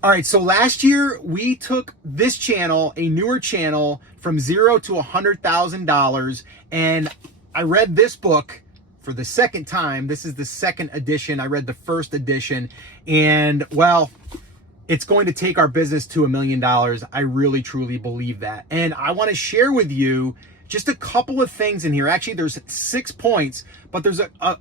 All right, so last year we took this channel, a newer channel, from zero to $100,000, and I read this book for the second time. This is the second edition. I read the first edition, and well, it's going to take our business to $1 million. I really, truly believe that. And I want to share with you just a couple of things in here. Actually, there's 6 points, but there's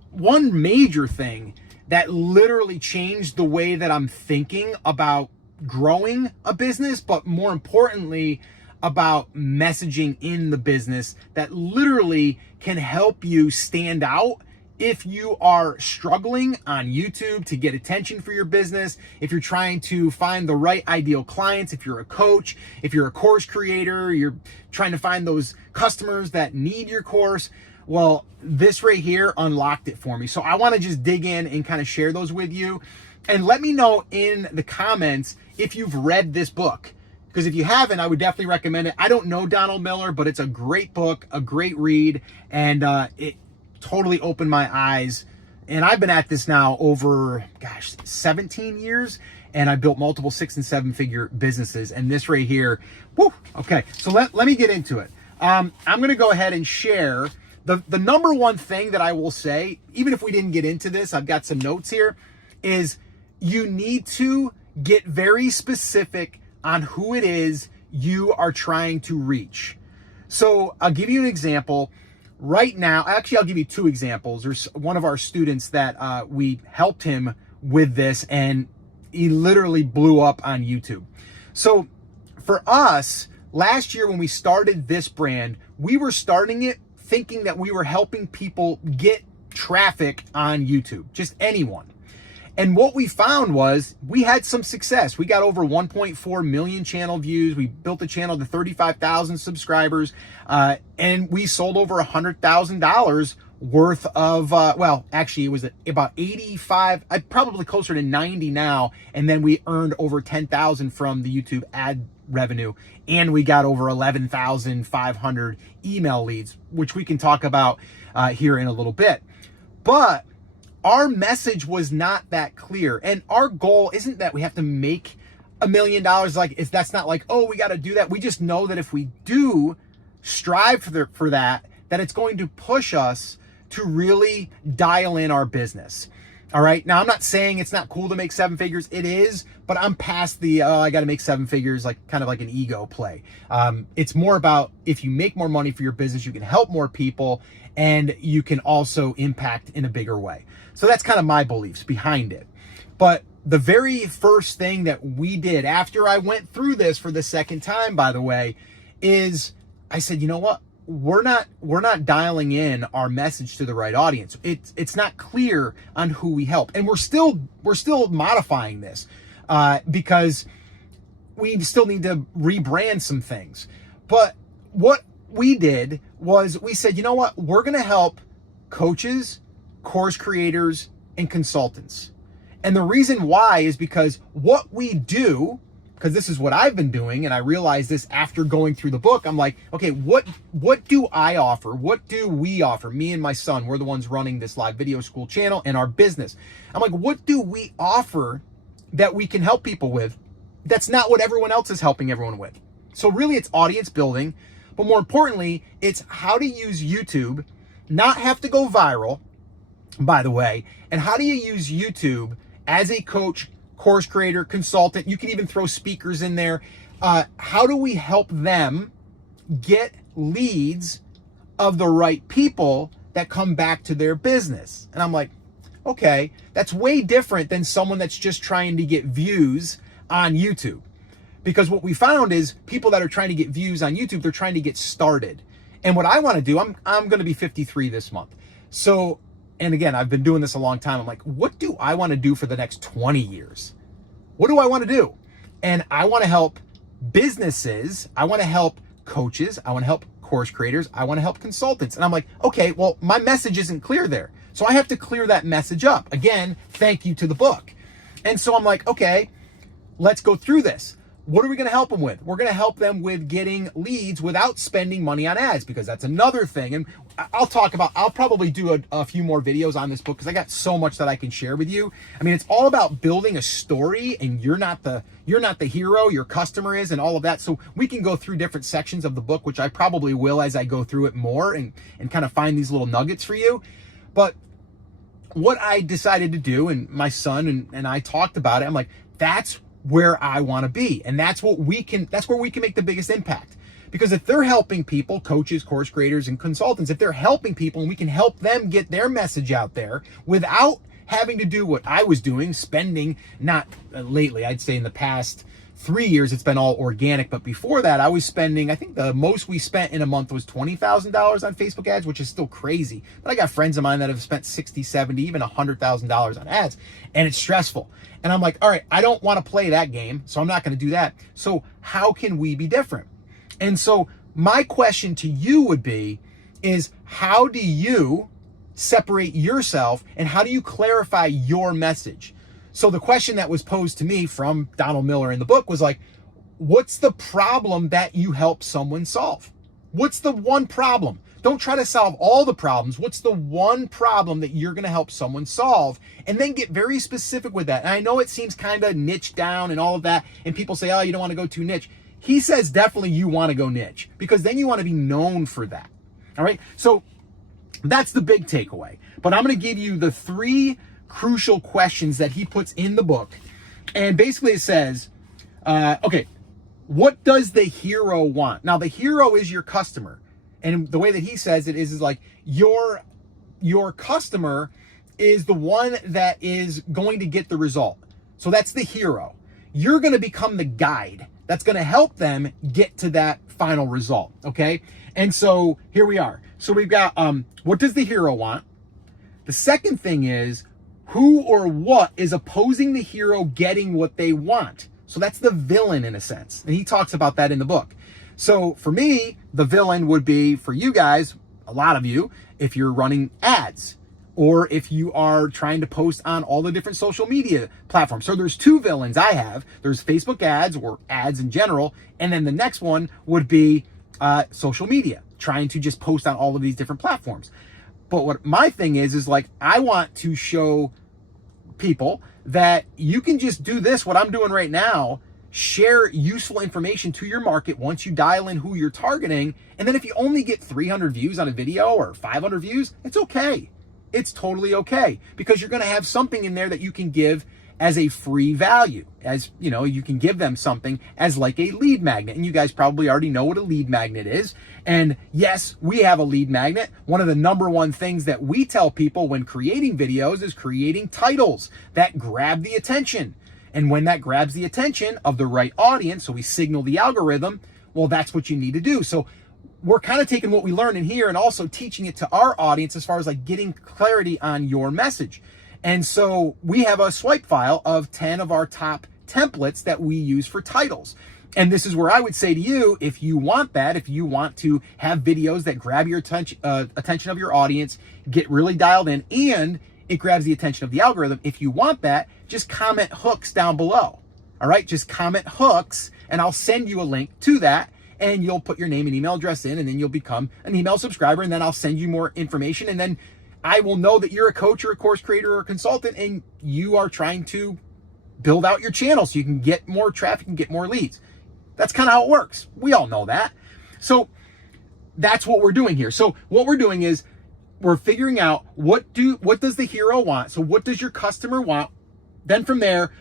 one major thing that literally changed the way that I'm thinking about growing a business, but more importantly, about messaging in the business that literally can help you stand out if you are struggling on YouTube to get attention for your business, if you're trying to find the right ideal clients, if you're a coach, if you're a course creator, you're trying to find those customers that need your course. Well, this right here unlocked it for me. So I want to just dig in and kind of share those with you. And let me know in the comments if you've read this book. Because if you haven't, I would definitely recommend it. I don't know Donald Miller, but it's a great book, a great read, and it totally opened my eyes. And I've been at this now over, 17 years, and I built multiple 6- and 7-figure businesses. And this right here, whoo, okay. So let me get into it. I'm going to go ahead and share the number one thing that I will say, even if we didn't get into this, I've got some notes here, is you need to get very specific on who it is you are trying to reach. So I'll give you an example. Right now, actually, I'll give you 2 examples. There's one of our students that we helped him with this, and he literally blew up on YouTube. So for us, last year when we started this brand, we were starting it thinking that we were helping people get traffic on YouTube, just anyone. And what we found was we had some success. We got over 1.4 million channel views. We built the channel to 35,000 subscribers, and we sold over $100,000 worth of, well, actually it was about 85, probably closer to 90 now. And then we earned over 10,000 from the YouTube ad revenue. And we got over 11,500 email leads, which we can talk about here in a little bit. But our message was not that clear. And our goal isn't that we have to make $1 million. That's not like, oh, we got to do that. We just know that if we do strive for that, that it's going to push us to really dial in our business. All right. Now, I'm not saying it's not cool to make 7 figures. It is, but I'm past the, I got to make 7 figures, like kind of like an ego play. It's more about if you make more money for your business, you can help more people, and you can also impact in a bigger way. So that's kind of my beliefs behind it. But the very first thing that we did after I went through this for the second time, by the way, is I said, you know what? We're not dialing in our message to the right audience. It's not clear on who we help. And we're still modifying this because we still need to rebrand some things. But what we did was we said, you know what? We're going to help coaches, course creators, and consultants. And the reason why is because what we do, because this is what I've been doing, and I realized this after going through the book, I'm like, okay, what do I offer? What do we offer? Me and my son, we're the ones running this live video school channel and our business. I'm like, what do we offer that we can help people with? That's not what everyone else is helping everyone with. So really it's audience building, but more importantly, it's how to use YouTube, not have to go viral, by the way, and how do you use YouTube as a coach, course creator, consultant. You can even throw speakers in there. How do we help them get leads of the right people that come back to their business? And I'm like, okay, that's way different than someone that's just trying to get views on YouTube. Because what we found is people that are trying to get views on YouTube, they're trying to get started. And what I want to do, I'm going to be 53 this month. So, and again, I've been doing this a long time. I'm like, what do I want to do for the next 20 years? What do I want to do? And I want to help businesses. I want to help coaches. I want to help course creators. I want to help consultants. And I'm like, okay, well, my message isn't clear there. So I have to clear that message up. Again, thank you to the book. And so I'm like, okay, let's go through this. what are we going to help them with? We're going to help them with getting leads without spending money on ads, because that's another thing. And I'll probably do a few more videos on this book because I got so much that I can share with you. I mean, it's all about building a story, and you're not the hero, your customer is, and all of that. So we can go through different sections of the book, which I probably will as I go through it more and kind of find these little nuggets for you. But what I decided to do, and my son and I talked about it, I'm like, that's where I want to be. And that's where we can make the biggest impact. Because if they're helping people, coaches, course creators, and consultants, if they're helping people and we can help them get their message out there without having to do what I was doing, spending, not lately, I'd say in the past 3 years, it's been all organic. But before that, I was spending, I think the most we spent in a month was $20,000 on Facebook ads, which is still crazy. But I got friends of mine that have spent 60, 70, even $100,000 on ads, and it's stressful. And I'm like, all right, I don't want to play that game, so I'm not going to do that. So how can we be different? And so my question to you would be, is how do you separate yourself and how do you clarify your message? So the question that was posed to me from Donald Miller in the book was like, what's the problem that you help someone solve? What's the one problem? Don't try to solve all the problems. What's the one problem that you're going to help someone solve? And then get very specific with that. And I know it seems kind of niche down and all of that. And people say, oh, you don't want to go too niche. He says definitely you want to go niche, because then you want to be known for that. All right. So that's the big takeaway. But I'm going to give you the 3 crucial questions that he puts in the book. And basically it says, okay, what does the hero want? Now, the hero is your customer. And the way that he says it is like your customer is the one that is going to get the result. So that's the hero. You're going to become the guide that's going to help them get to that final result. Okay. And so here we are. So we've got, what does the hero want? The second thing is, who or what is opposing the hero getting what they want? So that's the villain in a sense. And he talks about that in the book. So for me, the villain would be, for you guys, a lot of you, if you're running ads or if you are trying to post on all the different social media platforms. So there's 2 villains I have. There's Facebook ads or ads in general. And then the next one would be social media, trying to just post on all of these different platforms. But what my thing is like, I want to show people that you can just do this, what I'm doing right now, share useful information to your market once you dial in who you're targeting. And then if you only get 300 views on a video or 500 views, it's okay. It's totally okay, because you're going to have something in there that you can give as a free value, as you know, you can give them something as like a lead magnet. And you guys probably already know what a lead magnet is. And yes, we have a lead magnet. One of the number one things that we tell people when creating videos is creating titles that grab the attention. And when that grabs the attention of the right audience, so we signal the algorithm, well, that's what you need to do. So we're kind of taking what we learned in here and also teaching it to our audience as far as like getting clarity on your message. And so we have a swipe file of 10 of our top templates that we use for titles. And this is where I would say to you, if you want that, if you want to have videos that grab your attention of your audience, get really dialed in, and it grabs the attention of the algorithm, if you want that, just comment hooks down below. All right, just comment hooks and I'll send you a link to that, and you'll put your name and email address in, and then you'll become an email subscriber, and then I'll send you more information, and then I will know that you're a coach or a course creator or a consultant and you are trying to build out your channel so you can get more traffic and get more leads. That's kind of how it works. We all know that. So that's what we're doing here. So what we're doing is we're figuring out what does the hero want? So what does your customer want? Then from there,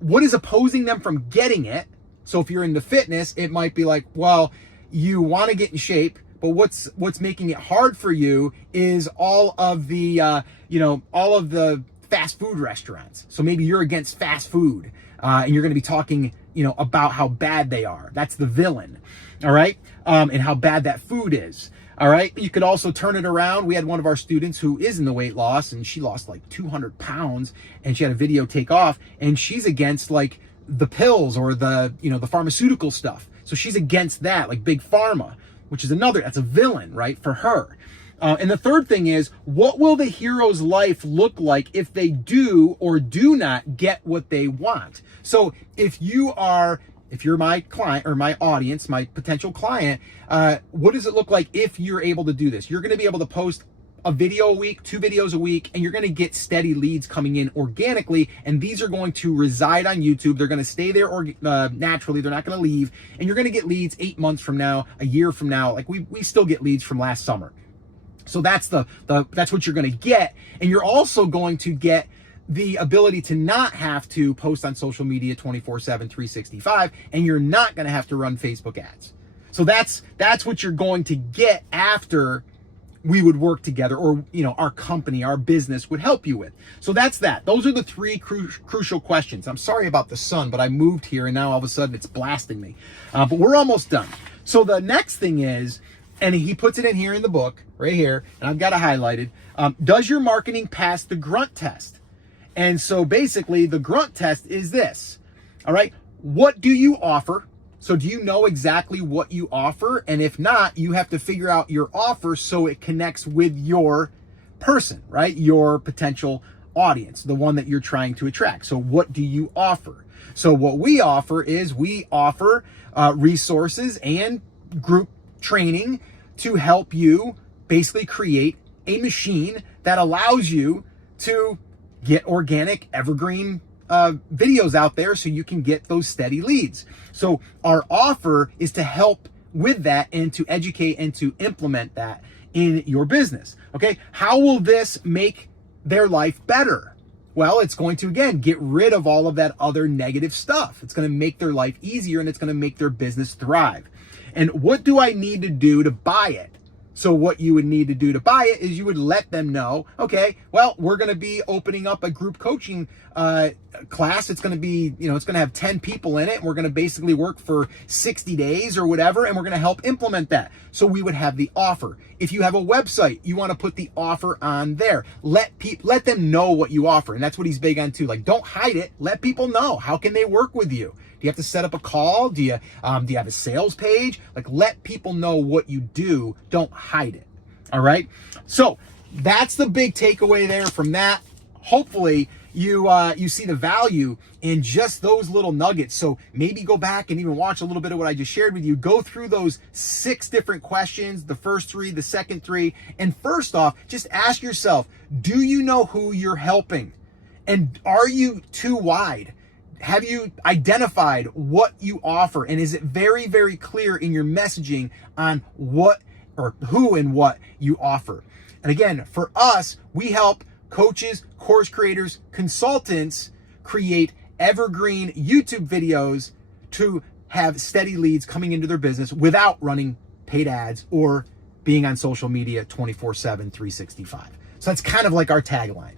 what is opposing them from getting it? So if you're into fitness, it might be like, well, you want to get in shape, but what's making it hard for you is all of the all of the fast food restaurants. So maybe you're against fast food, and you're going to be talking about how bad they are. That's the villain, all right, and how bad that food is. All right. You could also turn it around. We had one of our students who is in the weight loss, and she lost like 200 pounds, and she had a video take off, and she's against like the pills or the pharmaceutical stuff. So she's against that, like big pharma, which is that's a villain, right, for her. And the third thing is, what will the hero's life look like if they do or do not get what they want? So if you are if you're my client or my audience, my potential client, what does it look like if you're able to do this? You're going to be able to post a video a week, 2 videos a week, and you're going to get steady leads coming in organically. And these are going to reside on YouTube. They're going to stay there naturally. They're not going to leave. And you're going to get leads 8 months from now, a year from now. Like we still get leads from last summer. So that's that's what you're going to get. And you're also going to get the ability to not have to post on social media 24/7, 365, and you're not going to have to run Facebook ads. So that's what you're going to get after we would work together, or our company, our business would help you with. So that's that. Those are the 3 crucial questions. I'm sorry about the sun, but I moved here and now all of a sudden it's blasting me. But we're almost done. So the next thing is, and he puts it in here in the book right here, and I've got it highlighted. Does your marketing pass the grunt test? And so basically the grunt test is this. All right. What do you offer? So do you know exactly what you offer? And if not, you have to figure out your offer so it connects with your person, right? Your potential audience, the one that you're trying to attract. So what do you offer? So what we offer is we offer resources and group training to help you basically create a machine that allows you to get organic, evergreen videos out there so you can get those steady leads. So our offer is to help with that and to educate and to implement that in your business. Okay. How will this make their life better? Well, it's going to, again, get rid of all of that other negative stuff. It's going to make their life easier and it's going to make their business thrive. And what do I need to do to buy it? So what you would need to do to buy it is you would let them know, okay, well, we're going to be opening up a group coaching class. It's going to be, it's going to have 10 people in it. And we're going to basically work for 60 days or whatever. And we're going to help implement that. So we would have the offer. If you have a website, you want to put the offer on there. Let them know what you offer. And that's what he's big on too. Like, don't hide it. Let people know. How can they work with you? Do you have to set up a call? Do you have a sales page? Like, let people know what you do. Don't hide it. All right. So that's the big takeaway there from that. Hopefully you see the value in just those little nuggets. So maybe go back and even watch a little bit of what I just shared with you. Go through those 6 different questions, the first 3, the second 3. And first off, just ask yourself, do you know who you're helping? And are you too wide? Have you identified what you offer? And is it very, very clear in your messaging on what or who and what you offer? And again, for us, we help coaches, course creators, consultants create evergreen YouTube videos to have steady leads coming into their business without running paid ads or being on social media 24/7, 365. So that's kind of like our tagline.